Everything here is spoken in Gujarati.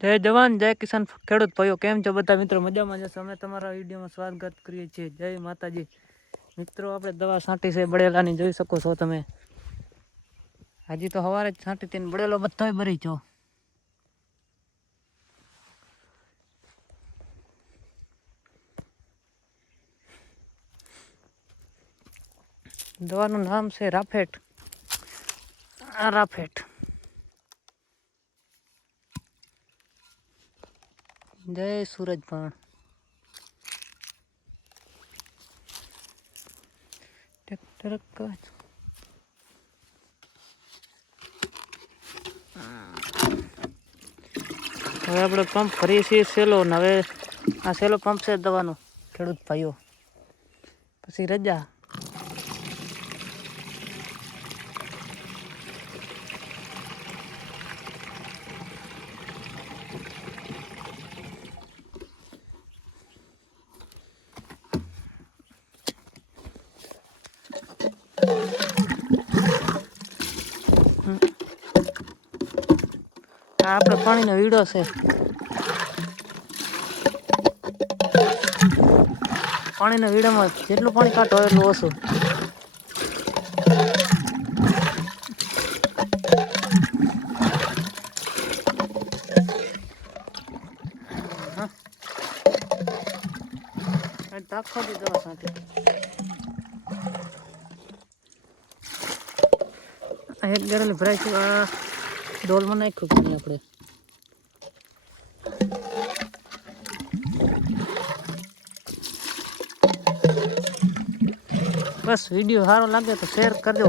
જય જવાન જય કિસાન ખેડૂત ભાઈઓ, કેમ છો બધા મિત્રો? મજામાં જશો? અમે તમારા વિડીયોમાં સ્વાગત કરીએ છીએ. જય માતાજી મિત્રો. આપણે દવા છાંટી છે બળેલાની, જોઈ શકો છો તમે. હજી તો સવારે જ છાંટી હતી, બળેલો બધોય ભરી છો. દવાનું નામ છે રાફેટ. આ રાફેટ. જય સૂરજભાન. ટ્રેક્ટર હવે આપણે પંપ ભરીએ છીએ સેલો, ને હવે આ સેલો પંપ છે દવાનો ખેડૂત ભાઈઓ. પછી રજા. આ આપણે પાણીનો વીડો છે. પાણીના વીડામાં જેટલું પાણી કાઢો એટલું ઓછું. આખો દી દવા છાંટી. એક ગરેલી ભરાય છે. આ ડોલમાં નાખ્યું પાણી આપણે. બસ વિડીયો સારો લાગે તો શેર કરજો.